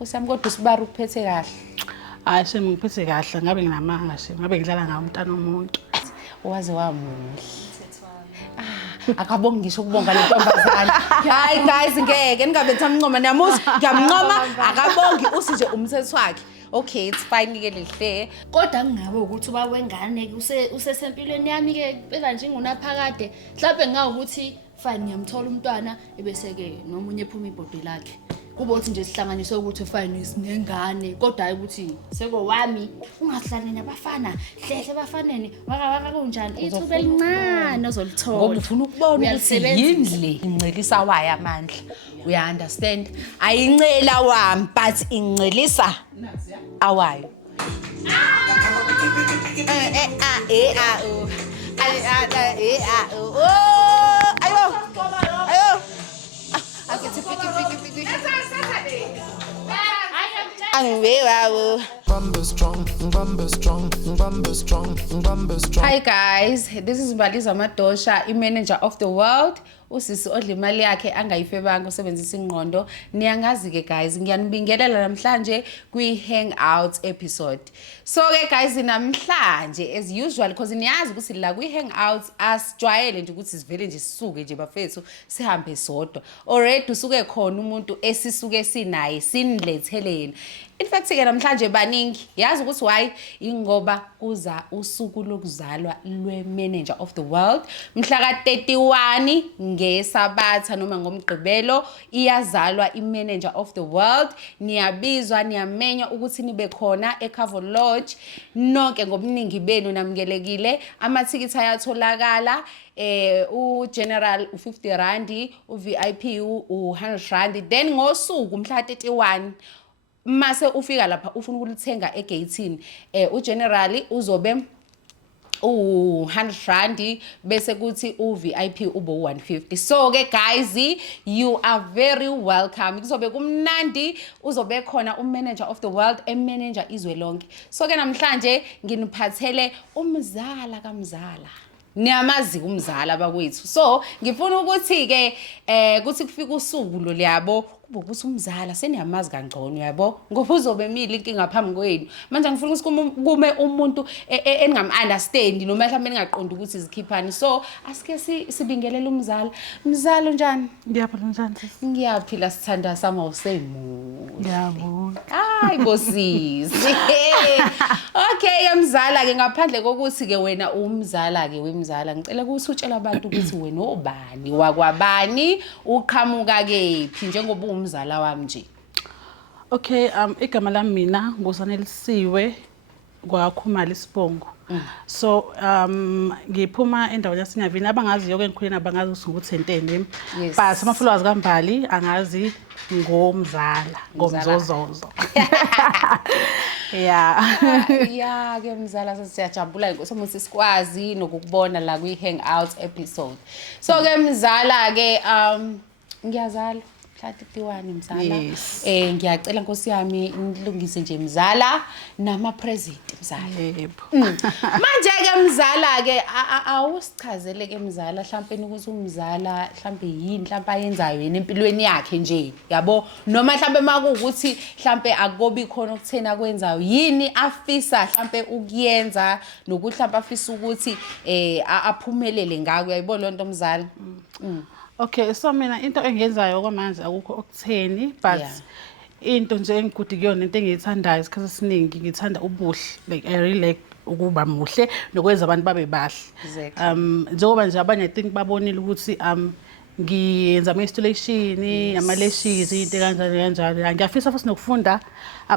Kusami kodwa usibara uphethe kahle. Hayi ngiphethe kahle ngabe nginamanga ngabe ngidlala ngawo umntana womuntu. Waze wamuhle. Akabongi ngisho ukubonga le ntombazana. Hayi guys ngeke ningabethi amncoma namusa ngiyamncoma akabongi usi nje umthetho wakhe. Okay it's fine ke lihle. Kodwa kungabe ukuthi uba wengane ke usesempilweni yami ke phela nje ngunaphakade. Mhlawumbe ngawukuthi fine ngiyamthola umntwana ebese ke nomunye ephuma ibhodi lakhe. Kube uthi nje sihlanganiswe ukuthi fine sinengane kodwa hayi ukuthi seko wami ungahlali nabafana hlehle bafanene waka kunjani ithuba elincane ozolithola ngoba ufuna ukubona ukuthi yini le incelisa wayo amandla uya understand ayincela wami but incelisa awayo ayo akithi piki Hi guys, this is Mbaliza Madosha, i-manager of the world. Usisi odla imali yakhe angayifebanga usebenzisa ingqondo. Niyangazi ke guys, ngiyanibingelela namhlanje kwi-hangout episode. So ke guys namhlanje as usual because niyazi ukuthi la kwi-hangout asijwayele nje ukuthi sivele nje sisuke nje bafethu sihambe sodwa. Already usuke khona umuntu esisuke sinaye sinilethele yena. In fact ke namhlanje baningi yazi ukuthi why ingoba kuza usuku lokuzalwa lwe-manager of the world mhla ka-31 ngesabatha noma ngomgqibelo iyazalwa i-manager of the world niyabizwa niyamenywa ukuthi nibe khona eCavo Lodge nonke ngobuningi benu namkelekile amathikithi ayatholakala u-general u50 rand u-VIP u100 rand then ngosuku mhla ka-31 mase ufika lapha ufuna ukulithenga egatini ugenerally uzobe u100 rand bese kuthi uVIP ube u150 so ke guys you are very welcome kuzobe kumnandi uzobe khona umanager of the world emanager izwe lonke so ke namhlanje nginiphathele umzala kamzala niyamazi umzala bakwethu so ngifuna ukuthi ke kuthi kufika usuku lo liyabo ukuthi umzala seniyamazi kangcono yabo ngoba uzobe emile inkinga phambi kwenu manje ngifuna ukuthi kume umuntu engam-understand noma mhlawumbe ningaqondi ukuthi izikhiphani so asike sibingelele umzala mzalo njani Ngiyaphila njani ngiyaphila sithanda sama usemuhle ngiyabonga hayi bosisi okay mzala ke ngaphandle kokuthi ke wena umzala ke wemzala ngicela ukuthi utshela abantu ukuthi wena obani wakwabani uqhamuka kephi njengoba umzala wami nje Okay igama lami mina ngusanelisiwe kwaKhumalo Sibongo so ngiphuma endaweni yaseNyavini abangaziyo ke ngikhulena abangazi ukuthi entene but ama followers kaMbali angazi ngomzala ngomzozozo yeah ke mzala siyajabula inkosi ukuthi sikwazi nokukubona la kwi hangout episode so ke mzala ke ngiyazala mhla 31 mzala ngiyacela Nkosi yami nilungise nje mzala nama president mzala yebo manje ke mzala ke awusichazele ke mzala mhlawumbe ukuthi umzala mhlawumbe yini mhlawumbe ayenzayo yena empilweni yakhe nje yabo noma mhlawumbe makuukuthi mhlawumbe akobi khona ukuthena kwenzayo yini afisa mhlawumbe ukuyenza nokuthi mhlawumbe afisa ukuthi aphumelele ngako uyayibona lonto mzala Okay so mina into engiyenzayo kwamanje akukho okutheni but into nje engigude kuyona into engiyithandayo isikhathi esiningi ngithanda ubuhle like I really like ukuba muhle nokwenza abantu babe bahle njengoba nje abanye I think babonile ukuthi ngiyenza ama-installation ama-lashes into kanjalo ngiyafisa futhi nokufunda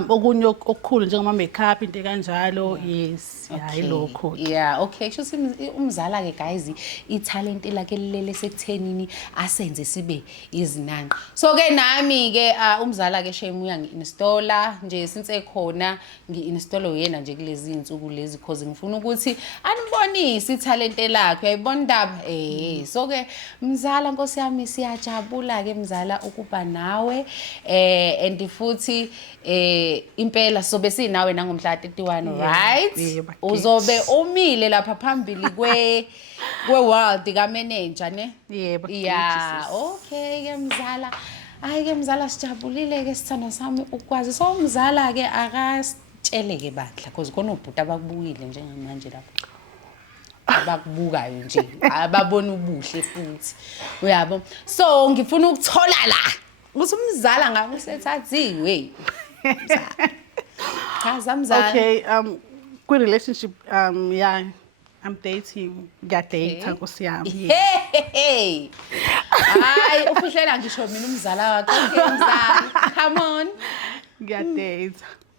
okunye okukhulu njengoma makeup into kanjalo yes yayilokho yeah okay kusho umzala ke guys italent lakhe lilele sekuthenini asenze sibe izinanqi so ke nami ke umzala ke shame uyangi-installa nje since ekhona ngi-install yena nje kulezi insuku lezi because ngifuna ukuthi anibonise italent lakhe uyayibona indaba so ke mzala Nkosi yami siyajabula ke mzala ukuba nawe and futhi impela sobe sinawe nangomhla 31 right uzobe umile lapha phambili kwe world ka manager ne yebo yeah okay ke mzala Hayi ke mzala sijabulile ke sithanda sami ukwazi. So umzala ke akasitshele ke bandla because khona ubhuti abakubukile njengamanje lapha. Abakubukayo nje ababona ubuhle futhi. Uyabo. So ngifuna ukuthola la. Ukuthi umzala ngabe usethathiwe. Chaza mzala. Okay, kwi relationship yeah, I'm dating. Ngiyadate Nkosi yami. Hey. Hayi ufihlela ngisho mina umzala wakhe. Okay mzala. Come on. Ngiyadate.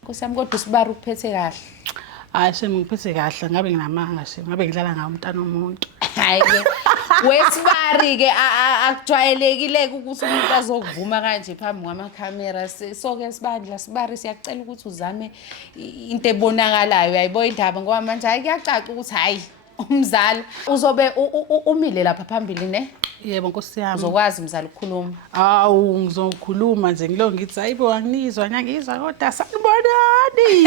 Nkosi yami kodwa usibara ukuphethe kahle. Hayi ngiphethe kahle ngabe nginamanga ngabe ngidlala ngawo umntana omuntu. Hayi ke wesibari ke akujwayelekile ukuthi umuntu azokuvuma kanje phambi kwamakhamera. So ke sibandla sibari siyacela ukuthi uzame into ebonakalayo uyayibo indaba ngoba manje hayi kuyacaca ukuthi hayi umzala uzobe umile lapha phambili ne. Yebo Nkosi yami. Uzokwazi mzala ukukhuluma. Awu ngizokhuluma nje ngilo ngithi hayibo anginizwa ngiyangizwa kodwa sanibonani.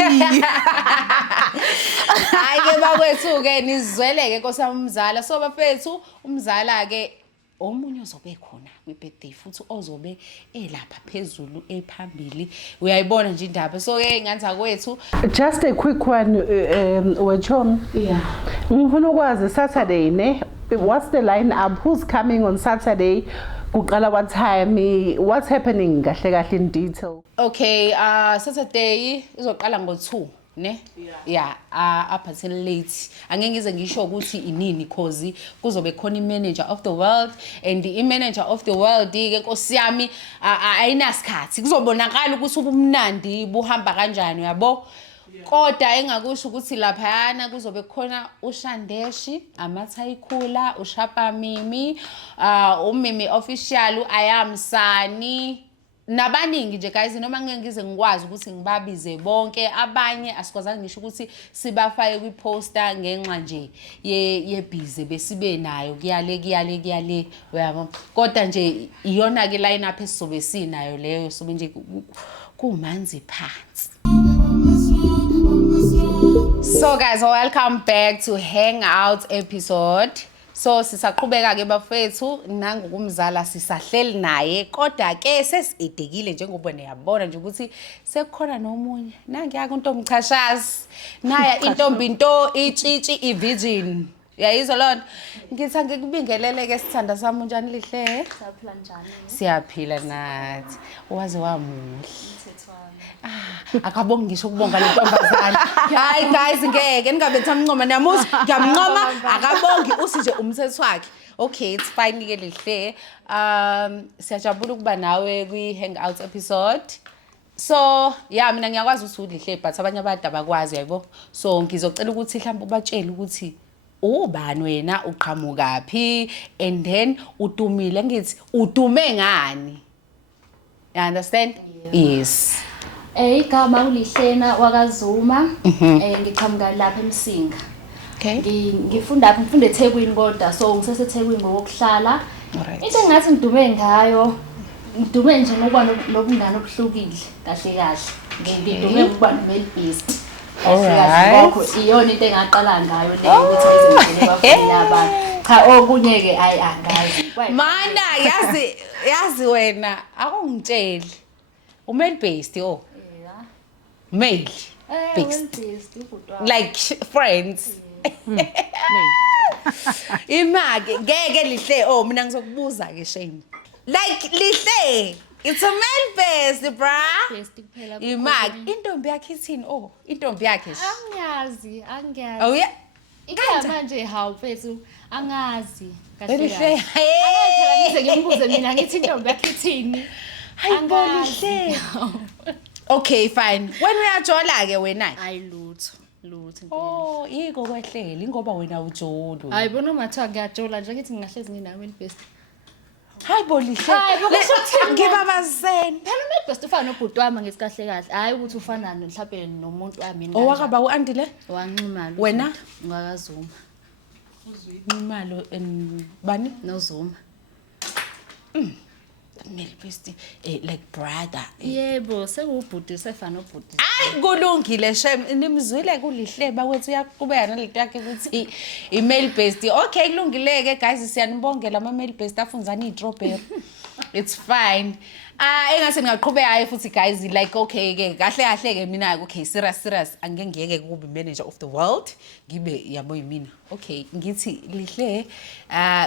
Hayi ke bakwethu ke nizweleke Nkosi yami umzala. So bafethu umzala ke omunye ozobe khona kwi-birthday futhi ozobe elapha phezulu ephambili uyayibona nje indaba. So ke nganza kwethu just a quick one wechom. Yeah. Ngifuna ukwazi Saturday ne, what's the line up, who's coming on Saturday, kuqala what time, what's happening kahle kahle in detail. Okay, Saturday izoqala ngo2 ne. Yeah, up until late. Angeke ngize ngisho ukuthi inini because kuzobe khona imanager of the world and the manager of the world ke Nkosi yami ayinasikhathi. Kuzobonakala ukuthi ubumnandi buhamba kanjani uyabo. Kodwa engakusho ukuthi lapha yana kuzobe khona uShandeshi, amaThayikula, uShapa Mimi, uMimi official, ayamsani. Nabaningi nje guys noma ngeke ngize ngikwazi ukuthi ngibabize bonke abanye asikwazanga ngisho ukuthi sibafake kwi-poster ngenxa nje yebhize besibe nayo kuyale uyabo kodwa nje iyona ke line up esizobe sinayo leyo sobe nje kumanzi phansi. So guys, welcome back to Hangout episode. So sisaqhubeka ke bafethu nangokumzala sisahleli naye kodwa ke sesidekile njengoba niyabona nje ukuthi sekukhona nomunye nangiya kuntomchashazi naya intombi into itshitshi ivirgin yayizwa lona ngithi ngikubingelele ke sithanda sami unjani lihle Saphila njani? siyaphila nathi waze wamuhle akabonga ngisho ukubonga lentombazana. Hayi guys ngeke ningabetha mncoma namuzi ngiyamncoma akabongi usi nje umthetho wakhe. Okay it's fine ke lihle. Siyajabula ukuba nawe kwi hangout episode. So yeah mina ngiyakwazi ukuthi ulihle but abanye abantu abakwazi yayibo. So ngizocela ukuthi mhlawumbe ubatshele ukuthi ubani wena uqhamukaphi and then udumile ngithi udume ngani. You understand? Yes. Igama uLihlena wakaZuma. Ngiqhamuka lapha eMsinga. Okay. Ngifunda eThekwini kodwa so ngiseseThekwini ngokuhlala. Alright. Into engathi ngidume ngayo ngidume nje ngokuba nobungane obuhlukile kahle. Ngidume ukuba no-Melbeast. Alright. Iyona into engaqala ngayo leyo ukuthi ngizenzele bafuni abantu. Cha okunye ke ayi angazi. Mana yazi wena akungitsheli. Umelbeast oh. Yeah. Male. Beast. Like friends. Imake ngeke lihle oh mina ngizokubuza ke shame. Like lihle it's a male best bruh. Best kuphela. Imake intombi yakhe ithini oh intombi yakhe. Angazi. Oh yeah. Igama manje hawu mfethu angazi Lihle. Angazi ngimbuze mina ngithi intombi yakhe ithini. Lihle. Okay fine. When uyajola ke wena? Hayi lutho impela. Oh, yiko kwehlele ingoba wena ujolo. Hayi bona mathiwa ngiyajola nje ngithi ngingahlezi nginawe Melbeast. Hayibo lihle. Hayibo kusukuthini? Ngibabazeni. Phela uMelbeast ufana nobhuti wami ngithi kahle. Hayi ukuthi ufana mhlawumbe nomuntu wami Owakaba uAndile? wanximalo. Wena? ngakaZuma. Nximalo bani? NoZuma. Melbeast like brother. Yebo sekubhuti sefana nobhuti. Hayi kulungile shem nimzwile kulihle bakwethu uyaqhubeka nalento yakhe ukuthi iMelbeast. Okay kulungile ke guys siyanibongela ama Melbeast afunzana iStrawberry. it's fine. Engase ngaqhubeka hayi futhi guys like okay ke kahle ke mina okay serious angeke ngiyeke kube manager of the world ngibe yabo yimina okay ngithi lihle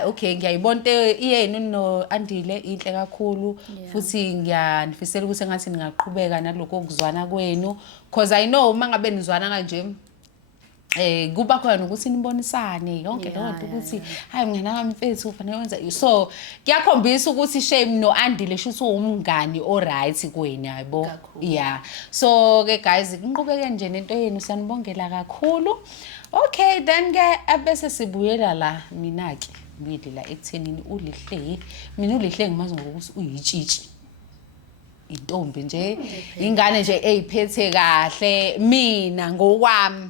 okay ngiyayibona iyenu no Andile inhle kakhulu futhi ngiyanifisela ukuthi ngathi ningaqhubeka naloko okuzwana kwenu because I know mangabe nizwana kanje kuba khona ukuthi nibonisane yonke lonto ukuthi hayi mngana wami mfethu ufanele wenza so kuyakhombisa ukuthi shame no Andile shuthi umngani oright kweni yabo yeah so ke guys ngiqhubeke nje nento yenu siyanibongela kakhulu okay then ke abese sibuyela la mina ke ngibili la ekuthenini ulihle mina ulihle ngimazi ngokuthi uyitshitshi intombi nje ingane nje eziphethe kahle mina ngokwami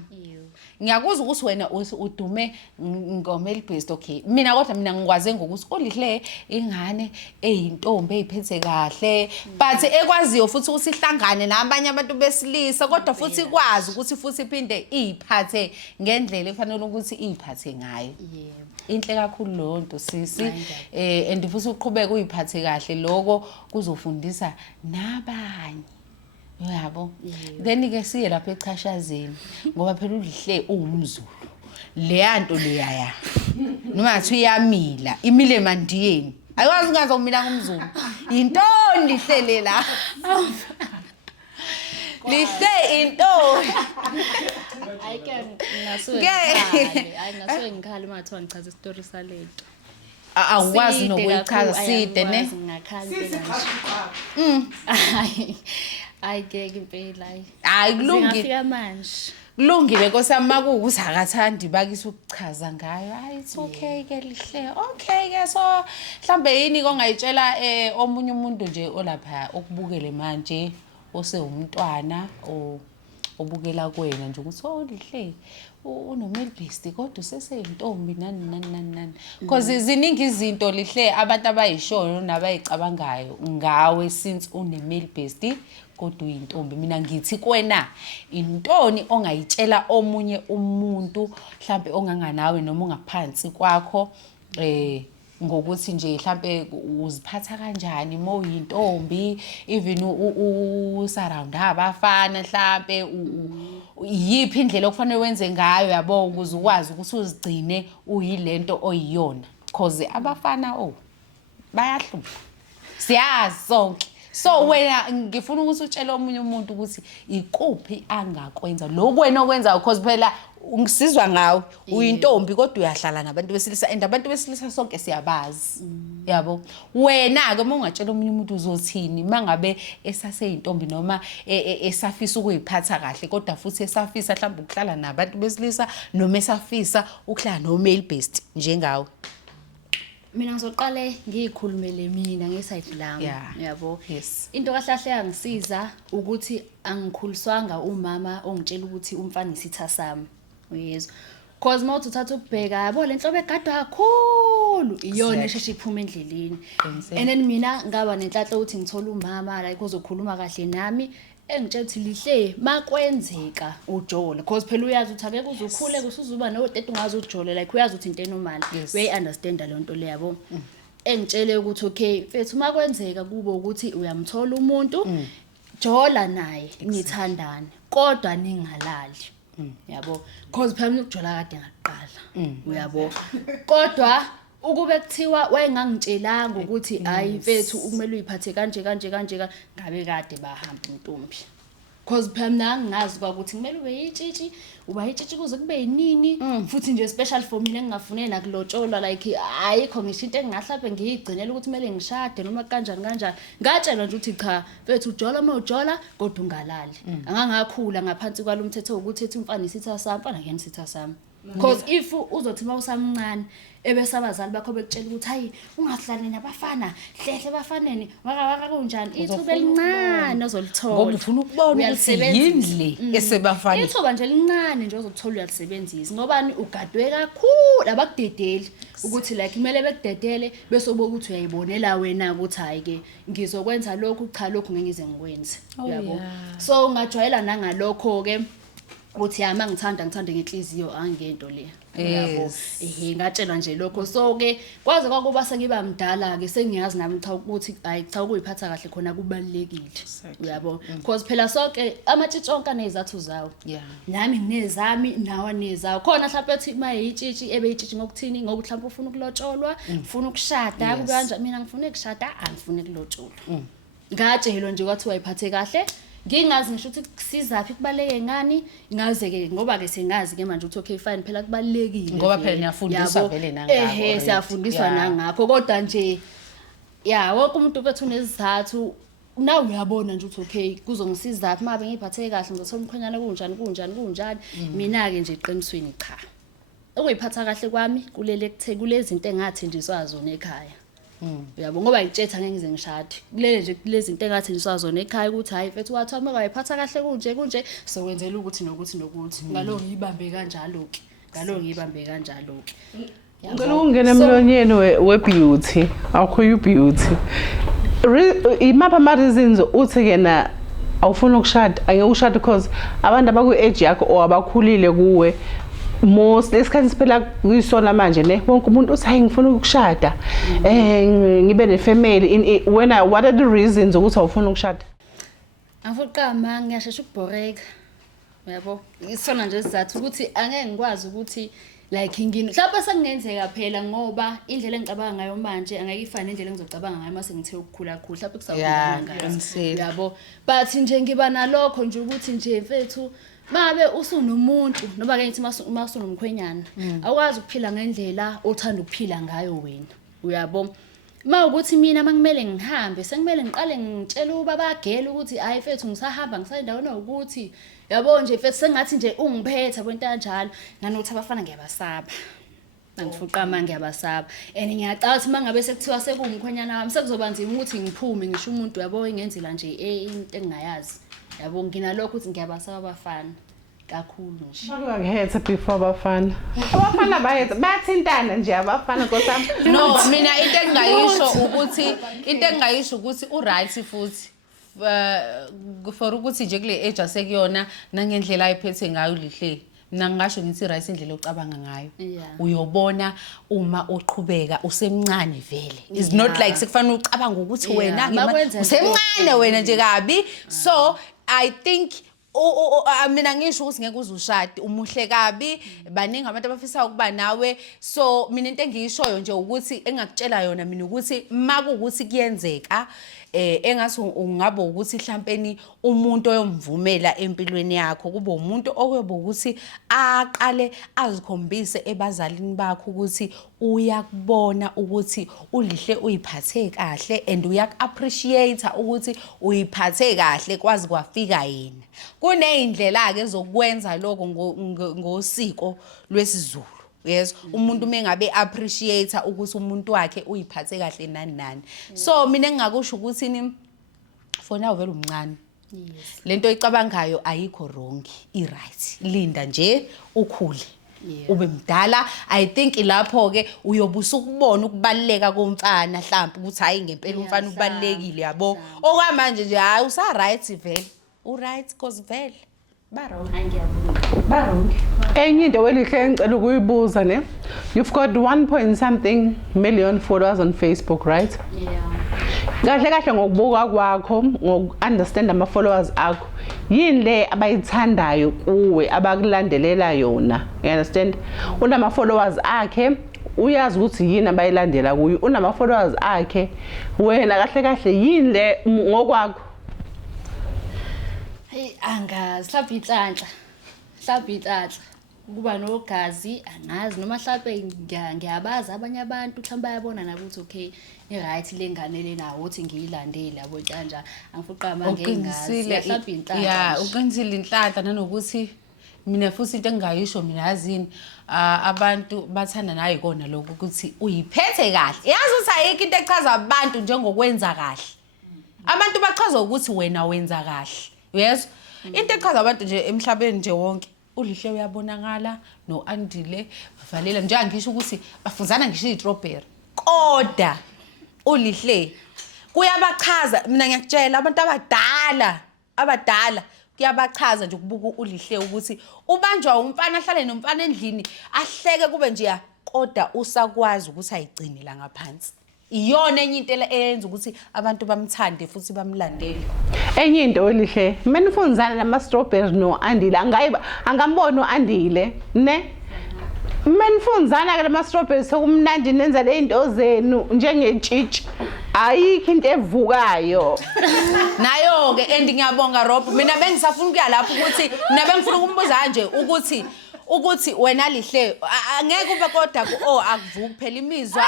ngiyakuzwa ukuthi wena udume ngomel based okay mina kodwa mina ngikwaze ngokuthi ulihle ingane eyintombi eziphethe kahle but ekwaziyo futhi ukuthi ihlangane nabanye abantu besilisa kodwa futhi ikwazi ukuthi futhi iphinde iziphathe ngendlela efanele ukuthi iziphathe ngayo inhle kakhulu lonto sisi and futhi uqhubeka uyiphathe kahle lokho kuzofundisa nabanye yabo then ke siye lapha echashazeni ngoba phela ulihle uwumzulu leyanto leyaya noma ngathi uyamila imile mandiyeni ayikwazi ungazomila ngumzulu intoni lihle la lihle intoni ayike ngasuke ngikhali mathiwa ngichaza istory salento awukwazi nokuyichaza side ne ayike impela hayi ngafika manje kulungile nkosami makuwukuthi akathandi bakise ukuchaza ngayo hayi it's okay ke lihle okay ke so mhlambe yini kongayitshela omunye umuntu nje olapha okubukele manje osewumntwana obukela kwena nje ukuthi lihle unomelbest kodwa useseyintombi nani because ziningi izinto lihle abantu abayishoyo nabayicabangayo ngawe since unemelbest kodwa uyintombi mina ngithi kwena intoni ongayitshela omunye umuntu mhlambe onganganawe noma ungaphansi kwakho ngokuthi nje mhlambe uziphatha kanjani moyintombi even usurround abafana mhlambe yipi indlela okufanele wenze ngayo yabo ukuze ukwazi ukuthi uzigcine uyilento oyiyona because abafana bayahlupha siyazi sonke so wena ngifuna ukuthi utshele omunye umuntu ukuthi ikuphi angakwenza lokwena okwenza because phela ungisizwa ngawe uyintombi kodwa uyahlala nabantu besilisa and abantu besilisa sonke siyabazi yabo wena ke ungatshela omunye umuntu uzothini mangabe esaseyintombi noma esafisa ukuyiphatha kahle kodwa futhi esafisa mhlawumbe ukuhlala nabantu besilisa noma esafisa ukuhlala no male based njengawe mina ngizoqale ngiyikhulumele mina ngeside lami yabo into kahlahle yangisiza ukuthi angikhuliswanga umama ongitshela ukuthi umfana isitha sami uyezwa because mawuthi uthatha ukubheka yabo lenhlobo egadwa kakhulu iyona esheshe iphuma endleleni and then mina ngaba nenhlanhla ukuthi ngithola umama la uzokhuluma kahle nami engitshela ukuthi lihle makwenzeka ujola because phela uyazi ukuthi akeke uzukhule usuzuba nodade ungazi ujola like uyazi ukuthi into enormal we understand le nto le yabo engitshele ukuthi okay mfethu makwenzeka kube ukuthi uyamthola umuntu jola naye ngithandane kodwa ningalali yabo because phela ukujola kade ngaqala uyabo kodwa ukube kuthiwa wayengangitshelanga ukuthi hayi mfethu ukumele uyiphathe kanje ngabe kade bahamba intombi because phela mina ngingazi ukuthi kumele ube yitshitshi uba yitshitshi kuze kube yinini futhi nje special for mina engingafune nakulotsholwa like ayikho ngisho into engingahlaphe ngiyigcinela ukuthi kumele ngishade noma kanjani ngatshelwa nje ukuthi cha mfethu ujola mawujola kodwa ungalali angangakhula ngaphansi kwalomthetho ukuthi ethi umfana isitha sami mfana ngene isitha sami because if uzothi mawusamncane ebese abazali bakho bekutshela ukuthi hayi ungahlali nabafana hlehle bafaneni waka kunjani ithuba elincane ozolithola ngoba ufuna ukubona ukuthi yindle esebafana ithuba nje elincane nje ozolithola uyalisebenzisa ngobani ugadwe kakhulu abakudedeli ukuthi like kumele bekudedele bese bokuthi uyayibonela wena ukuthi hayi ke ngizokwenza lokhu cha lokhu ngeke ngize ngikwenze yabo so ungajwayela nangalokho ke uthi ya mangithanda ngenhliziyo angento le Yabo. ngatshelwa nje lokho so ke kwaze kwakuba sengiba mdala ke sengiyazi nami ukuthi cha ukuyiphatha kahle khona kubalekile uyabo because phela sonke amatshitshi onke anezathu zawo nami nginezami nawe nezawo khona mhlawumbe ethi mayitshitshi ebeyitshitshi ngokuthini ngoba mhlawumbe ufuna ukulotsholwa ufuna ukushada kube kanjani mina ngifuna ukushada angifuni ukulotsholwa ngatshelwa nje kwathi wayiphathe kahle ngingazi ngisho ukuthi kusizaphi kubaleke ngani ngaze ke ngoba ke sengazi ke manje ukuthi okay fine phela kubalekile ngoba phela niyafundiswa vele nangakho siyafundiswa nangakho kodwa nje wonke umuntu bethu nezizathu nawe uyabona nje ukuthi okay kuzongisizaphi mabe ngiphathe kahle ngizothola umkhwenyana kunjani mina ke nje eqinisweni cha ukuyiphatha kahle kwami kulezi zinto engathenjiswa zona ekhaya uyabo ngoba ngitshetha ngeke ngize ngishade kulezi zinto engathenjiswa zona ekhaya ukuthi hayi mfethu wathi uma wayiphatha kahle kunje so wenzela ukuthi nokuthi ngalo ngiyibambe kanjalo ke ngicela ukungena emlonyeni we-beauty awukho you-beauty imapha ama-reasons uthi kena awufuna ukushada angeke ushade because abantu abaku-age yakho or abakhulile kuwe most lesikhathi siphela kuyisona manje ne wonke umuntu uthi hayi ngifuna ukushada ngibe ne-family what are the reasons ukuthi awufuna ukushada Angifuna ngiyashesha ukubhoreka yabo isona nje sizathu ukuthi angeke ngikwazi ukuthi like mhlawumbe sekungenzeka phela ngoba indlela engicabanga ngayo manje angeke ifane indlela engizocabanga ngayo mase ngithe ukukhula mhlawumbe kusawubona ngayo yabo but nje ngiba nalokho nje ukuthi nje mfethu mabe usunomuntu noma ke ngithi uma usunomkhwenyana awukwazi ukuphila ngendlela othanda ukuphila ngayo wena uyabo mawukuthi mina mangimele ngihambe sekumele ngiqale ngitshela ubabagela ukuthi hayi mfethu ngisahamba ngisayendaweni ukuthi yabo nje mfethu sengathi nje ungiphetha kwento kanjalo nanokuthi abafana ngiyabasaba angifuqama ngiyabasaba and ngiyacala ukuthi mangabe sekuthiwa sekungumkhwenyana wami sekuzoba nzima ukuthi ngiphume ngisho umuntu yabo engenzela nje into engingayazi yabo nginalokho ukuthi ngiyabasaba abafana kakhulu nje bakuhetha before abafana bayathintana nje abafana nkosami no mina into engingayisho ukuthi uright futhi for ukuthi nje kule age asekuyona nangendlela ayiphethe ngayo lihle mina ngisho ngithi right indlela ocabanga ngayo uyobona uma uqhubeka usemncane vele it's not like sekufanele ucabanga ukuthi wena usemncane wena nje kabi so I think mina ngisho ukuthi ngeke uzushade umuhle kabi baningi abantu abafisa ukuba nawe so mina into engiyishoyo nje ukuthi engakutshela yona mina ukuthi makuukuthi kuyenzeka engathi ungaba ukuthi mhlawumbe umuntu oyomvumela empilweni yakho kube umuntu okuyoba ukuthi aqale azikhombise ebazalini bakho ukuthi uyakubona ukuthi ulihle uyiphathe kahle and uyak-appreciate ukuthi uyiphathe kahle kwazi kwafika yena kuneyindlela ke zokwenza lokho ngosiko lwesiZulu yes umuntu mengabe appreciate ukuthi umuntu wakhe uyiphathe kahle nani so mina engakusho ukuthi ni for now vele umncane lento icabangayo ayikho wrong right linda nje ukhule ube mdala I think lapho ke uyobusa ukubona ukubaleka komfana mhlawumbe ukuthi hayi ngempela umfana ubalekile yabo okwamanje nje hayi usa right vele right cause vele Barongi. Enye into welihle engicela ukuyibuza ne. You've got 1.something million followers on Facebook, right? Kahle ngokubuka kwakho, ngoku-understand ama-followers akho. Yini le abayithandayo kuwe abakulandelela yona? You understand? Unama-followers akhe, uyazi ukuthi yini abayilandela kuyo. Unama-followers akhe, wena kahle yini le ngokwakho? Hey angazi mhlawumbe inhlanhla kuba nogazi angazi noma mhlawumbe ngiyabaza abanye abantu mhlawumbe bayabona nakuthi okay right lengane lena ukuthi ngiyilandele yabo kanja angifuqama ngengazi mhlawumbe inhlanhla uqinisile inhlanhla nanokuthi mina futhi into engayisho mina yazini abantu bathanda nayo ikona lokho ukuthi uyiphethe kahle yazi ukuthi ayikho into echaza abantu njengokwenza kahle abantu bachaza ukuthi wena wenza kahle yes into echaza abantu nje emhlabeni nje wonke ulihle uyabonakala noandile bavalela nje angisho ukuthi bafunzana ngisho iStrawberry kodwa ulihle kuyabachaza mina ngiyakutshela abantu abadala kuyabachaza nje ukubuka ulihle ukuthi ubanjwa umfana ahlale nomfana endlini ahleke kube nje kodwa usakwazi ukuthi ayigcine la ngaphansi. Iyona enye into eyenza ukuthi abantu bamthande futhi bamlandele. Enye into elihle menifunzana nama-strawberries no-Andile angambona u-Andile ne menifunzana ke nama-strawberries sekumnandi nenza ley'nto zenu njengentshitshi ayikho into evukayo. Nayo-ke and ngiyabonga Rob mina bengisafuna ukuya lapho ukuthi mina bengifuna ukumbuza kanje ukuthi wena lihle angeke ube kodwa akuvuki phela imizwa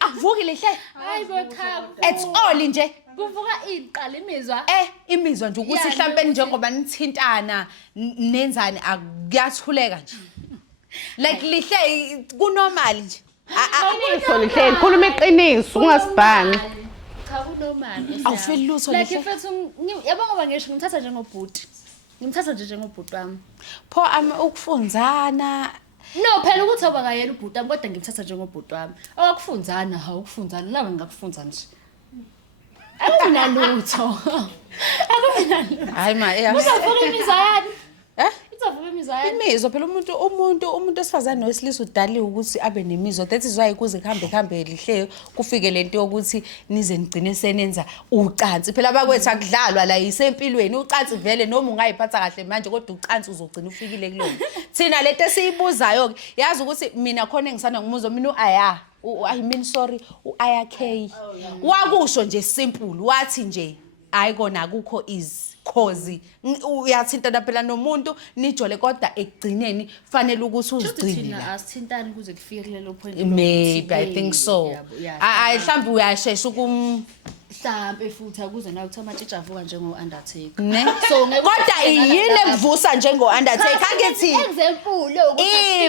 akuvuki lihle. Hayibo cha. It's all nje Kuvuka iqala imizwa. Imizwa nje ukuthi mhlambe njengoba nithintana nenzani akuyathuleka nje. Like lihle kunormal nje. So lihle likhuluma iqiniso ungasibhani. Cha kunormal. Awufeli lutho Like lihle. mfethu yabonga ngoba ngisho ngimthatha njengobhuti. Ngimthatha nje njengobhuti wami. Pho ukufunzana No phela ukuthi abakayena ubhuti wami kodwa ngimthatha njengobhuti wami. Akufunzana ukufunzana laba ngakufunza nje. Akuna lutho. Akuna lutho. hayi ma Uzavuka imizwa yani? Uzavuka imizwa yani? imizwa phela umuntu esifazane nowesilisa udaliwe ukuthi abe nemizwa. That is why kuze kuhambe lihle kufike lento yokuthi nize nigcine senenza ucansi. Phela abakwethu akudlalwa la isempilweni ucansi vele noma ungayiphatha kahle manje kodwa ucansi uzogcina ufikile kulona. Thina lento esiyibuzayo ke yazi ukuthi mina khona engisana ngumuzo mina I mean sorry uAyakay wakusho nje simple wathi nje hayi kona akukho is cause uyathintana phela nomuntu nijole kodwa ekugcineni fanele ukuthi uzigcine Thina asithintani kuze kufike kulelo point. maybe I think so I mhlambe uyashesha Mhlambe futhi akuze nawe uthoma tshitsha avuka njengo-Undertaker. ne So kodwa yini ekuvusa njengo-Undertaker angithi example ukuthi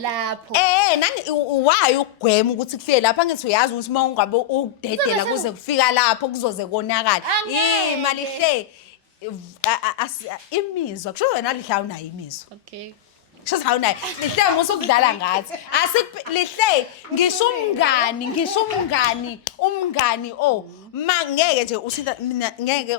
lapho. nani why ukugwema ukuthi kufike lapha ngithi uyazi ukuthi uma ungabe ukudedela kuze kufika lapho kuzoze konakala imali hle imizwa kusho wena lihle awunayo imizwa. Okay. Kusho awunayo lihle musukudlala ngathi lihle ngisho umngani ngeke nje usitha mina ngeke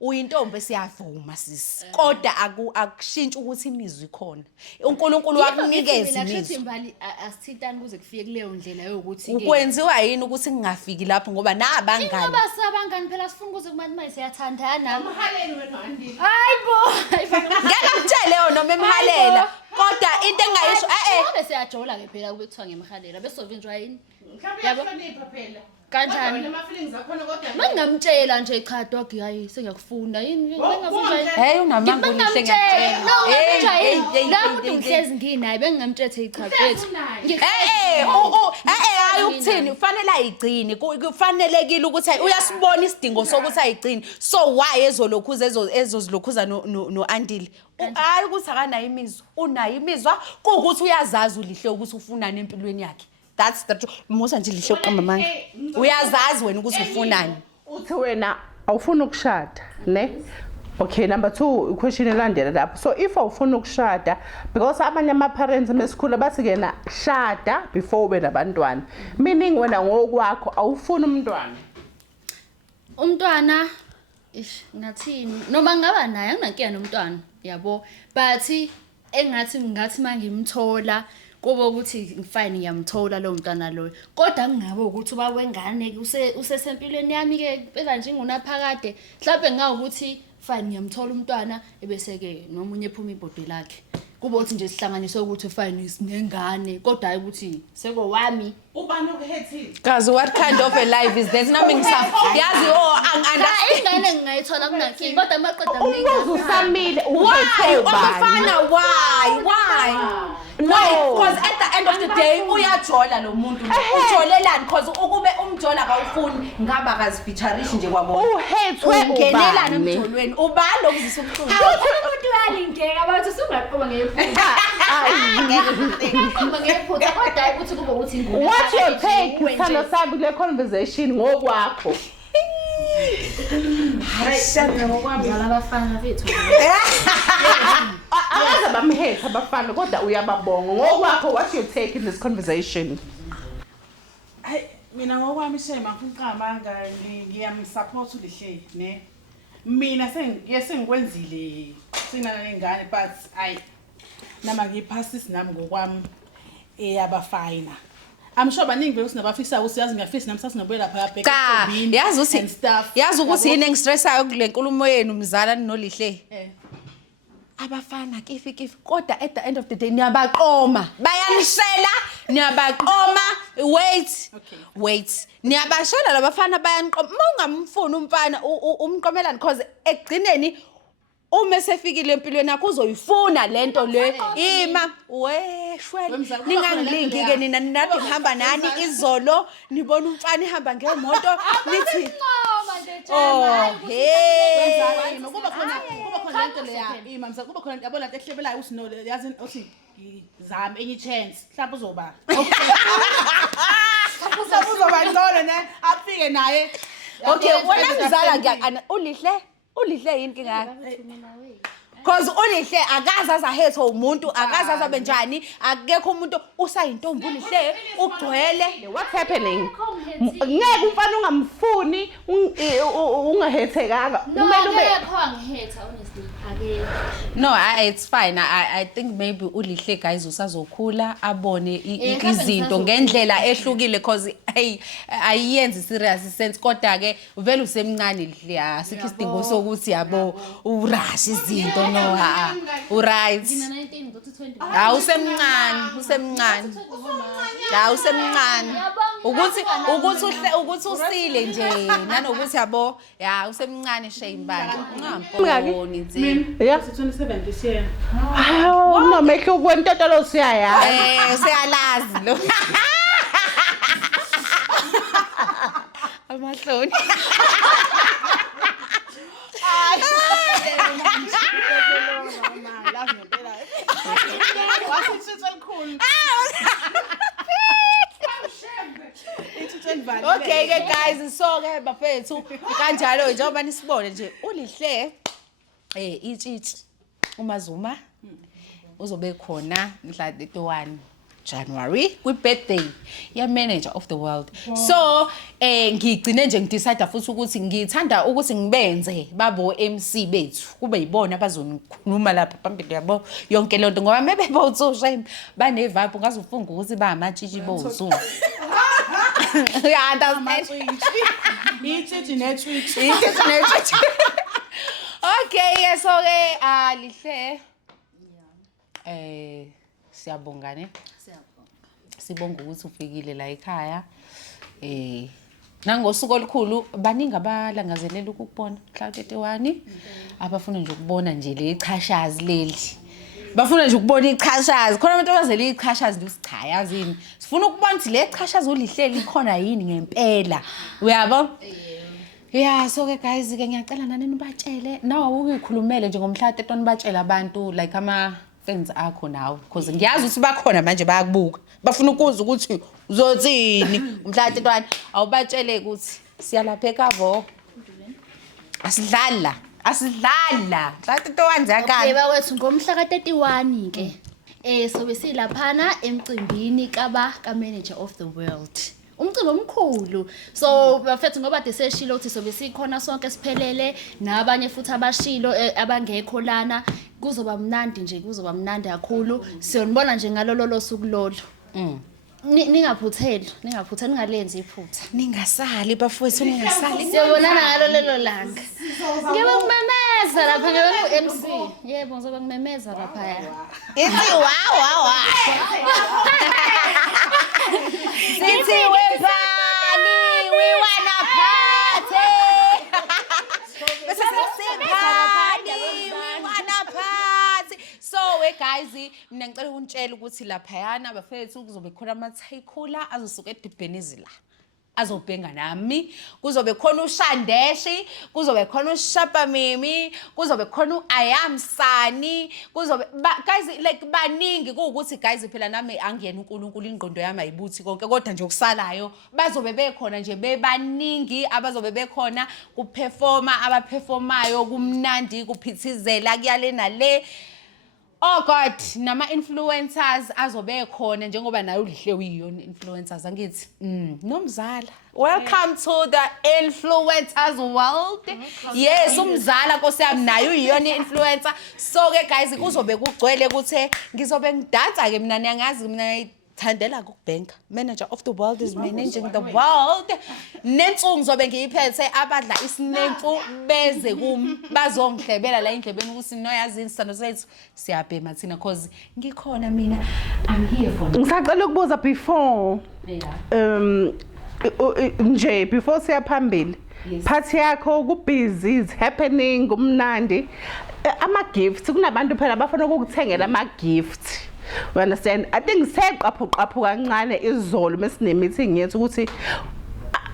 uyintombi siyavuma sisi kodwa akushintshi ukuthi imizwa ikhona uNkulunkulu wakunikeza imizwa. Imbali asithintani kuze kufike kuleyo ndlela yokuthi ukwenziwa yini ukuthi ngingafiki lapho ngoba nabangani ngoba sabangani phela sifuna ukuthi kubantu manje siyathandana. Amhaleni wena Andile. Hayibo. ngeke ngitshele noma emhalela kodwa into engayisho Ngabe siyajola ke phela kube kuthiwa ngemhalela bese sovinjwa yini? Yabo phela. Kanjani? Nama feelings akhona kodwa Mangamtshela nje cha dog hayi sengiyakufunda yini ngingafunda yini? hey unamanga ulihle ngiyakutshela Lapho ngihlezi nginaye bengingamtshela cha bethu. hayi ukuthini kufanele ayigcine kufanelekile ukuthi uyasibona isidingo sokuthi ayigcine so why ezolokhuza ezozilokhuza noAndile hayi ukuthi akanayo imizwa unayo imizwa kuukuthi uyazazi ulihle ukuthi ufunani empilweni yakhe. That's the truth. Musa nje lihle uqamba manga. Uyazazi wena ukuthi ufunani. Uthi wena awufuna ukushada, ne? Okay, number 2 question elandela lapho. So if awufuna ukushada because abanye ama-parents mesikhula bathi kena shada before ube nabantwana. Meaning wena ngokwakho awufuna umntwana. Umntwana ngathini noma ngaba naye anginankinga nomntwana yabo but ngathi mangimthola kuba ukuthi ngifine ngiyamthola lo mntwana loyo kodwa ngingabe ukuthi uba wengane usesempilweni yami ke phela nje ngunaphakade mhlawumbe ngawukuthi fine ngiyamthola umntwana ebese ke nomunye ephuma ibhodi lakhe kuba uthi nje sihlanganiswe ukuthi fine sinengane kodwa hayi ukuthi seko wami Ubani ukuhethi? Guys, what kind of a life is this? Nothing yazi ingane ngingayithola kunankinga kodwa maqeda mningi Usamile ubafana why? No, because at the end of the day uyajola lo muntu ujolelani because ukube umjola akawufuni ngaba akazifeatureish nje kwabo uhethwe ungenelana emjolweni ubani lokuzisa ubuhlungu umuntu uyalingeka bathi sungaqoba ngephutha ngephutha kodwa ukuthi kube ukuthi ingane What's your take sithando sami kule conversation ngokwakho? Shada ngokwami abafana bethu Abaza bamhetha abafana kodwa uyababonga ngokwakho. What's your take in this conversation? Mina ngokwami shema ngicabanga ngiyamsupport ulihle ne mina sengikwenzile sinana nengane but ayi nama ngiphasisi nami ngokwami eyabafina. I'm sure baningi vele sinabafisa usiyazi ngiyafisa nami sasingabuye lapha yabheka Cha, yazi uthi and stuff. yazi ukuthi yini engistressayo kule nkulumo yenu mzala nolihle. Abafana kifi kodwa at the end of the day niyabaqoma bayanishela niyabaqoma wait niyabashela labafana bayanqoma ungamfuni umfana umqomelani because egcineni uma sefikile empilweni yakho uzoyifuna lento le ima weshwe ningangilingi ke nina ninathi ngihamba nani izolo nibona umfana ihamba ngemoto nithi oh hey kuba khona lento leya imamza kuba khona yabona lento ehlebelayo usino yazi uthi zama enye chance mhlawumbe uzoba uzoba ngcono ne afike naye okay wena mzala ngiya ulihle yini ngaka cause ulihle akazazi ahethe umuntu akazazi abenjani akekho umuntu usayintombi ulihle ugcwele what's happening ngeke umfana ungamfuni ungahethekanga kumele ube angiheta honestly no it's fine I think maybe ulihle guys usazokhula abone izinto ngendlela ehlukile cause hey ayiyenzi serious sense kodwa ke vele usemncane lihle asikho isidingo sokuthi yabo urash izinto no uright usemncane ukuthi usile nje nanokuthi yabo usemncane shame bani ungamponi nje yeah 27 this year unomehlo kwentotolo siyaya siyalazi lo amahloni Okay ke guys so ke bafethu kanjalo njengoba nisibone nje ulihle itshitshi uMazuma uzobe khona mhla 31 January kwi birthday ya manager of the world. So ngigcine nje ngidecide futhi ukuthi ngithanda ukuthi ngibenze babo MC bethu kube yibona abazonikhuluma lapha phambili yabo yonke lento ngoba mebebo uTsoshame bane vibe ngazofunga ukuthi ba amatshitshi bozu. Yeah, that's itshitshi netwitch. Okay, so lihle siyabonga ne sibonga ukuthi ufikile la ekhaya nangosuku olukhulu baningi abalangazelela ukubona mhla 31 abafuna nje ukubona nje le ichashazi leli bafuna nje ukubona ichashazi khona abantu abazele ichashazi lusicha yazini sifuna ukubona ukuthi le ichashazi ulihleli khona yini ngempela uyabo. Yeah, so ke guys ke ngiyacela nani nibatshele nawe ukuyikhulumele nje ngomhla 31 batshela abantu like ama friends akho nawe because ngiyazi ukuthi bakhona manje bayakubuka bafuna ukuzwa ukuthi uzothini umhla 31 awubatshele ukuthi siyalapha eKavo asidlala mhla 31 zakani yeba wethu ngomhla ka31 ke sobe silaphana emcimbini ka manager of the world umcimbi omkhulu so bafethu ngoba deseshilo ukuthi sobe sikhona sonke siphelele nabanye futhi abashilo abangekho lana kuzoba mnandi nje kuzoba mnandi kakhulu siyonibona nje ngalolo suku lolo ningaphutheli ningalenzi iphutha ningasali bafowethu ningasali siyabonana ngalo lelo langa ngebe kumemeza lapha ngebe MC yebo ngizobe ngimemeza lapha ya ithi wow sithi webani we wanna party bese sesipani we wanna party so guys mina ngicela ukunitshela ukuthi lapha yana bafethu kuzobe khona amathayikula azosuka eDibhenizi la azobhenga nami kuzobe khona uShandeshi kuzobe khona uShapa Mimi kuzobe khona uAyam Sani kuzobe guys like baningi ukuthi guys phela nami angiyena uNkulunkulu ingqondo yami ayibuthi konke kodwa nje okusalayo bazobe bekhona nje bebaningi abazobe bekhona kuperforma abaperformayo kumnandi kuphithizela kuyale nale Oh God, nama-influencers azobe khona njengoba nayo ulihle uyiyona influencers angithi. Nomzala. Welcome to the influencers world. Yes, umzala Nkosi yami nayo uyiyona influencer. So ke guys kuzobe kugcwele ukuthi ngizobe ngidansa ke mina niyangazi mina thandela ukubhenka. Manager of the world is managing the world. Nenhlungu zobe ngiyiphethe abadla isinemfu beze bazongihlebela la endlebeni ukuthi noyazini sithando sethu siyabhema thina cause ngikhona mina I'm here for you. Ngisacela ukubuza before nje before siya phambili. Phathi yakho kubusy is happening umnandi. Ama gifts kunabantu phela abafuna ukukuthengela ama gifts. You understand? I think seqaphu kancane izolo mesine meeting yethu ukuthi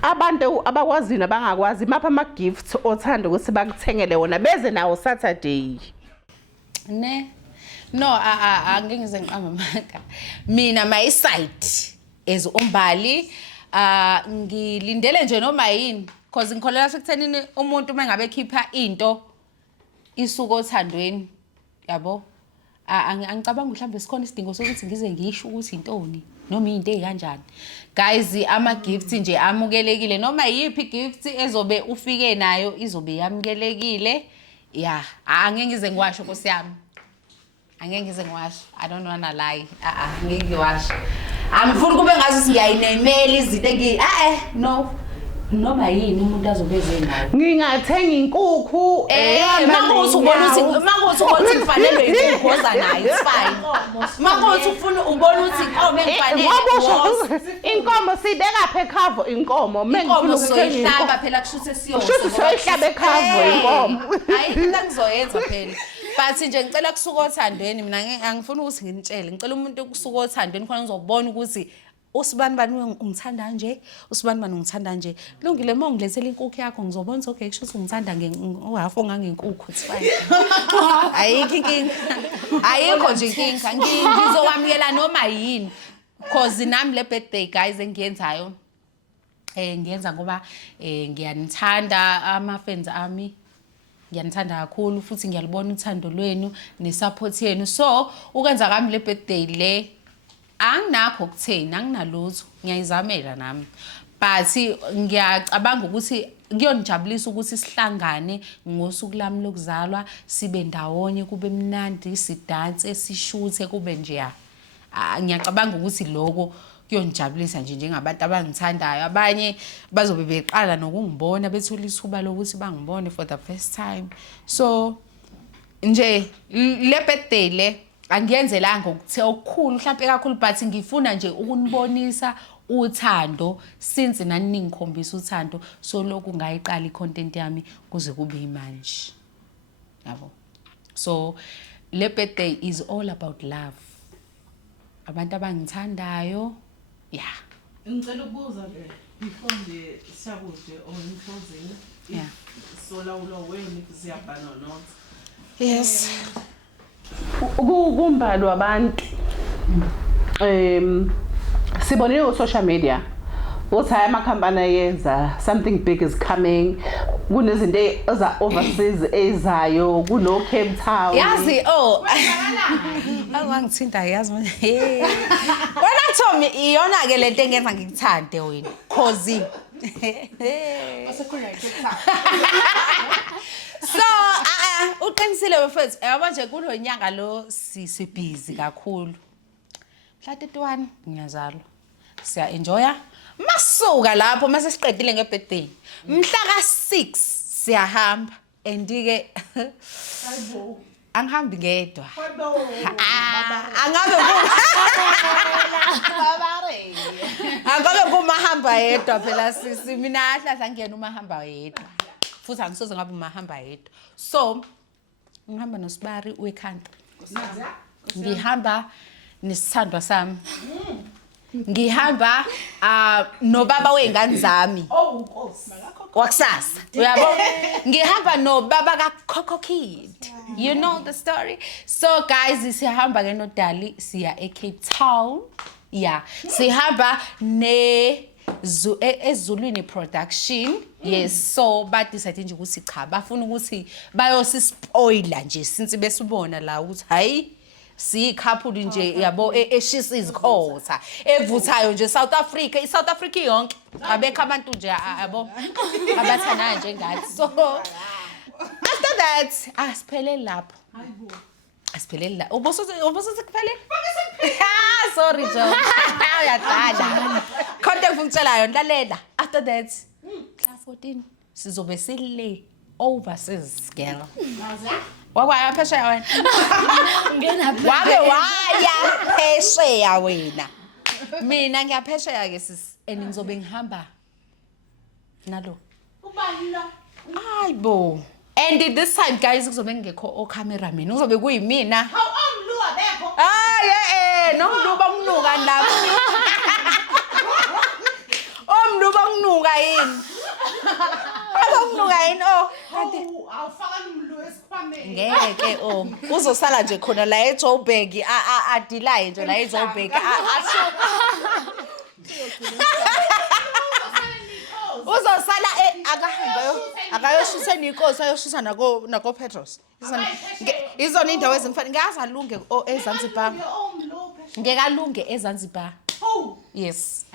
abantu abakwazi nabangakwazi mapha ama gifts othanda ukuthi bakuthengele wona beze nawo Saturday. Ne? No, angeke ngize ngiqamba amanga. Mina my side as umbali ngilindele nje noma yini because ngikholela sekuthenini umuntu mengabe ekhipha into isuka othandweni yabo. Angicabanga mhlawumbe sikhona isidingo sokuthi ngize ngisho ukuthi intoni noma into ezikanjani. Guys, ama gifts nje amukelekile noma yipi gift ezobe ufike nayo izobe yamukelekile. Yeah, angeke ngize ngiwasho Nkosi yami. Angeke ngize ngiwasho. I don't wanna lie. Ngeke ngiwasho. Angifuni kube ngazi ngiyayinemela izinto no. Noma yini umuntu azobeze nayo. Ngingathenga inkukhu mangothi ubona ukuthi kufanele inkukhu oza nayo it's fine. Mangothi ufuna ubona ukuthi inkomo engifanele inkomo sibeka phe cover inkomo mengihlaba phela kushuthe soyihlaba ecover inkomo. Hayi into engizoyenza phela. But nje ngicela kusuka othandweni mina angifuni ukuthi nginitshele ngicela umuntu kusuka othandweni khona ngizobona ukuthi usibani bani ungithanda nje usibani ungithanda nje kulungile mongilethela inkukhu yakho ngizobona ukuthi okay kusho ukuthi ungithanda uhafu ongangenkukhu it's fine. Ayikho inkinga ayikho nje inkinga ngizokwamukela noma yini because nami le birthday guys engiyenzayo ngiyenza ngoba ngiyanithanda ama fans ami ngiyanithanda kakhulu futhi ngiyalibona uthando lwenu nesupport yenu so ukwenza kami le birthday le anginakho kutheni anginalutho ngiyayizamela nami but ngiyacabanga ukuthi kuyonijabulisa ukuthi sihlangane ngosuku lami lokuzalwa sibe ndawonye kube mnandi sidanse sishuthe kube nje ngiyacabanga ukuthi lokho kuyonijabulisa nje njengabantu abangithandayo abanye bazobe beqala nokungibona bethola ithuba lokuthi bangibone for the first time so nje le birthday le angiyenzelanga ukuthi okukhulu mhlawumbe kakhulu but ngifuna nje ukunibonisa uthando since nani ningikhombisa uthando so lokhu ngayiqala icontent yami kuze kube imanje yabo so le birthday is all about love abantu abangithandayo yeah ngicela ukubuza ke before nje siyakude on closing yeah solawulo wenu siyabhana not yes kumbalo abantu sibonile ku social media ukuthi haya amakhampani ayenza something big is coming kunezinto eza overseas ezayo kuno Cape Town yazi angangithinta yazi manje wena Tommy iyona ke lento engenza ngikuthande wena cause asekhona Cape Town so uqinisile bafethu yabo nje kulo nyanga lo busy kakhulu mhla 31 ngiyazalwa siya enjoya masuka lapho mase siqedile ngebirthday mhla ka6 siyahamba andike angihambi ngedwa angabe kumahamba yedwa phela sisi mina ahlahla ngiyena umahamba yedwa futhi angisoze ngabe umahamba yedwa so ngihamba noSibari wekhanda ngihamba nesithandwa sami ngihamba nobaba wengane zami wakusasa uyabo ngihamba nobaba kaKoco Kid you know the story so guys siyahamba ke noDali siya eCape Town yeah sihamba ezulwini production yes so badecide nje ukuthi cha bafuna ukuthi bayosispoiler nje since besibona la ukuthi hayi Siyikhapuli nje yabo eshisa izikhotha evuthayo nje South Africa iSouth Africa yonke abekho abantu nje yabo abathanayo njengathi so after that asiphelele lapho asiphelele la ubusuzikuphelele sorry Joe uyadala konke ngifungitshela yona lalela after that la 14 sizobe sile overseas girl wakwaya phesheya wena wabe waya phesheya wena mina ngiyaphesheya ke sis and ngizobe ngihamba nalo ubani lo ayibo and this time guys kuzobe ngekho o cameraman kuzobe kuyimina omlu abekho nomluba kunuka lapho omluba kunuka yini akunuka yini kanti awufaka umlu esikhwameni ngeke uzosala nje khona la eJoburg adilaye nje la eJoburg asho uzosala akayoshisa nenkosi ayoshisa nako Petros izona indawo ezimfana ngiyazalunge eZanzibar ngekalunge eZanzibar yes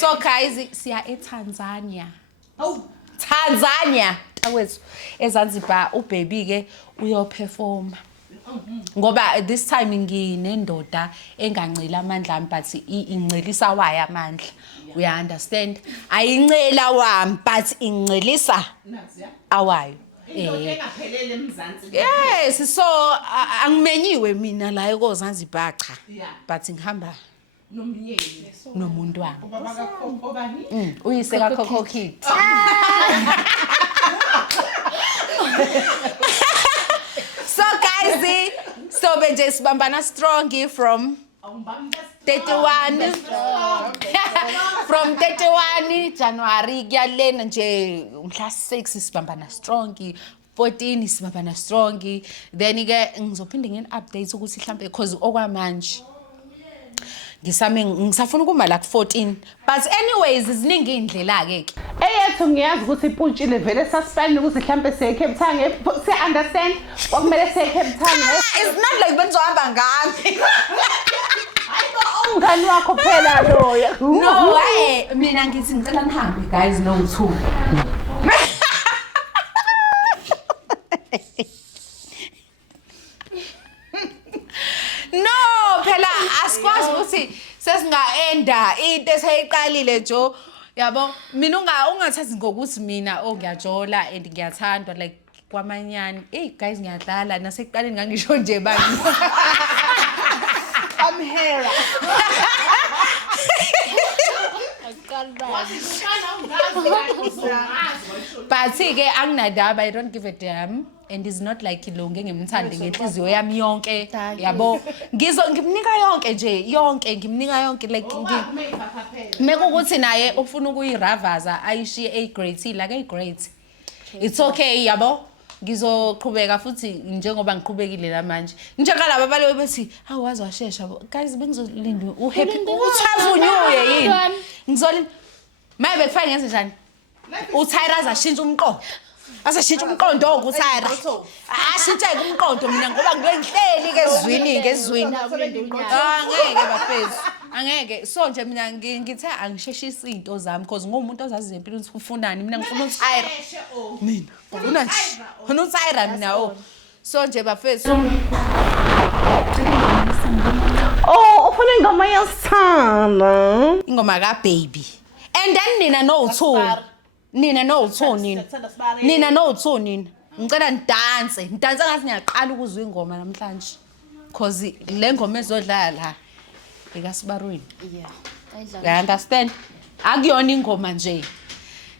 so guys siya eTanzania Tanzania awethu eZanzibar ubaby ke uyoperforma ngoba this time nginendoda engancela amandla ami but incelisa waye amandla we understand ayincela wami but incelisa awayo engaphelele eMzansi yes so angimenyiwe mina la eZanzibar cha but ngihamba nomyeni nomuntu wami ubaba kakho obani uyise kaKhokho Kid so guys so nje sibambana strong from 31 from 31 January kuyalena nje umhla 6 sibambana strong 14 sibambana strong then ke ngizophinde ngene update ukuthi mhlambe because okwamanje ngisafuna ukuma la ku14 but anyways iziningi indlela ke eyethu ngiyazi ukuthi ipuntshile vele sasifana ukuthi mhlambe siye Cape Town si understand okumele siye Cape Town it's not like benzohamba ngami umngani wakho phela loya no mina ngithi ngicela nihambe guys no 2 no phela asikwazi ukuthi sesingaenda into eseyiqalile jo yabo mina ungathathi ngokuthi mina ngiyajola and ngiyathandwa like kwamanyani guys ngiyadlala nasekuqaleni ngangisho nje bani I'm here but ke anginadaba I don't give a damn and it's not like ilonge ngimthande ngenhliziyo yami yonke yabo ngimnika yonke nje yonke ngimnika yonke like mekukuthi naye ufuna ukuyiravaza ayishiye A grade la ke grade it's okay yabo ngizoqhubeka futhi njengoba ngiqhubekile la manje njengalabo abaleyo bethi awazi washesha guys bengizolinda uhappy uthavunyuye yini ngizolinda maye bekufake ngenze njani uTyra zashintsha umqondo asashintsha umqondo okuTyra ashintshe umqondo mina ngoba ngihleli ke ezwini angeke bafezi angeke so nje mina ngithe angisheshisa izinto zami because ngumuntu ozazi impilo ukuthi ufunani mina ngifuna uTyra mina ufuna nje ufuna uTyra mina so nje bafezi ufuna ingoma yasithanda ingoma ka baby and then nina no 2 nina ngicela nidanse ngathi ngiyaqala ukuzwa ingoma namhlanje because le ngoma ezodlala la ekaSibarweni yeah I understand akuyona ingoma nje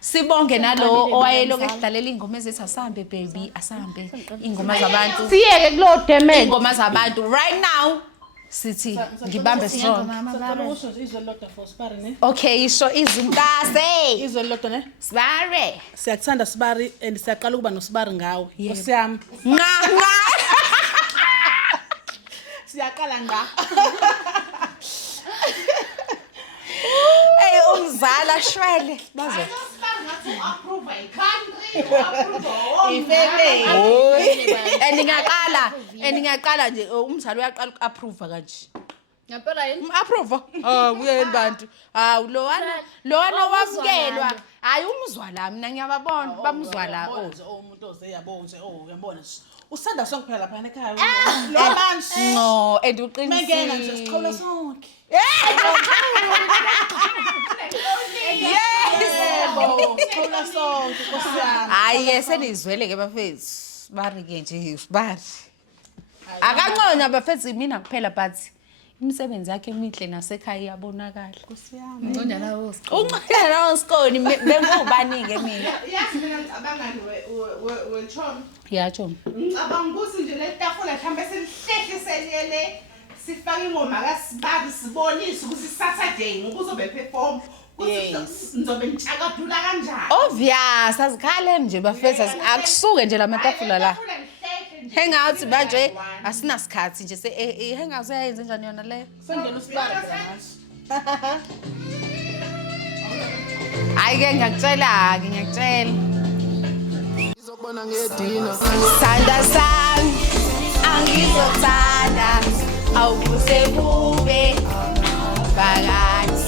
sibonge nalo owayeloku ekudlalela ingoma ezithi asambe baby asambe ingoma zabantu siyeke kulo damage ingoma zabantu right now sithi ngibambe strong izolodwa for Sibari ne okay isho izintase izolodwa ne Sibari siyakuthanda Sibari and siyaqala ukuba noSibari ngawe osiyami nga siyaqala nga umzala shwele bazo Ngiyaqala nje umzali uyaqala uku-approve kanje. Ngempela yini? Approve. Uyeni bantu. Lowana wamukelwa. Hayi umzwa la mina ngiyababona bamuzwa la. Umuntu ozeyabo nje uyabona nje. Usanda sonke phela lapha ekhaya. Lo manje. No, enduqinisile. Mengena nje siqhawula sonke. Yebo, siqhawula sonke nkosiyami. Hayi senizwele ke bafethu. Bari ke nje bari. Akanconywa bafethu mina kuphela but imisebenzi yakhe emihle nasekhaya iyabonakala. Nkosiyami. Ngonyana wosikole. Unconyana wosikole bengubaningi mina. Yazi mina ngicabangani we-Chom. Yeah, Chom. Ngicabanga ukuthi nje le tafula mhlambe selihlehle sifake ingoma kaSibali sibonise ukuthi Saturday ngokuzobe perform. Ngizobe ngitshakadula kanjani? Obvious azikhale nje bafethu akusuke nje lamatafula la. Hangouts manje asinasikhathi nje hangouts yayenze njani yona le? Sengena uSibali phela manje. Hayi ke ngiyakutshela. Ngizobona ngedina. Sanda sami angizothanda awukuze kube phakathi.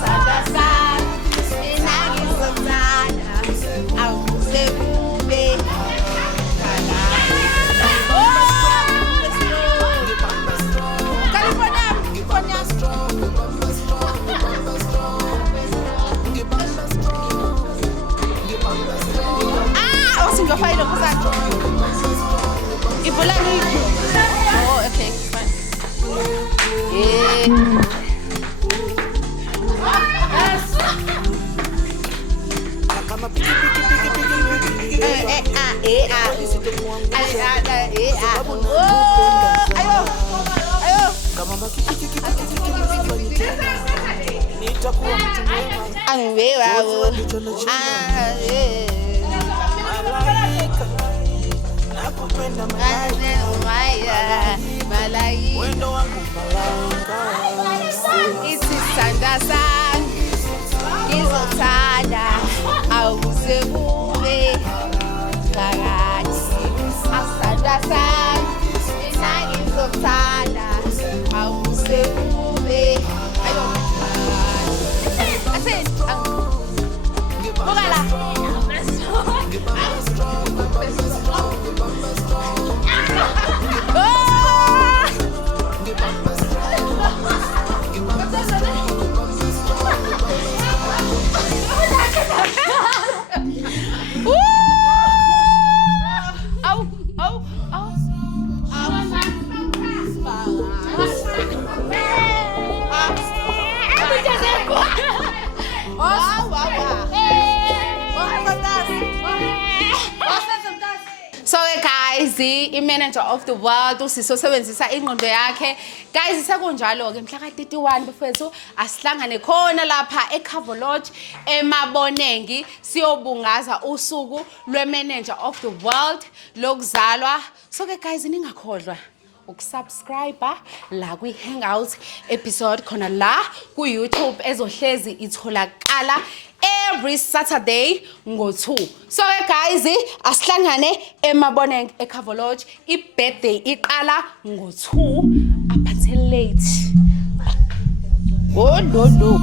Sanda sami mina ngizothanda awukuze kube File of that. Oh, okay, fine. Wendo wangu malaika. Isisanda sami ngizothanda awuze kube phakathi. Asanda sami mina ngizothanda awuze kube Asin Bukala So guys, i-manager of the world usisosebenzisa ingqondo yakhe. Guys, sekunjalo ke mhla ka-31 bafethu asihlangane khona lapha eCover Lodge eMabonengi siyobungaza usuku lwe-manager of the world lokuzalwa. So ke guys, ningakhohlwa ukusubscribe la kwi-Hangout episode khona la ku-YouTube ezohlezi itholakala every Saturday ngo-2. So guys, asihlangane eMabonengi eCover Lodge. I-birthday iqala ngo-2 up until late. Oh no.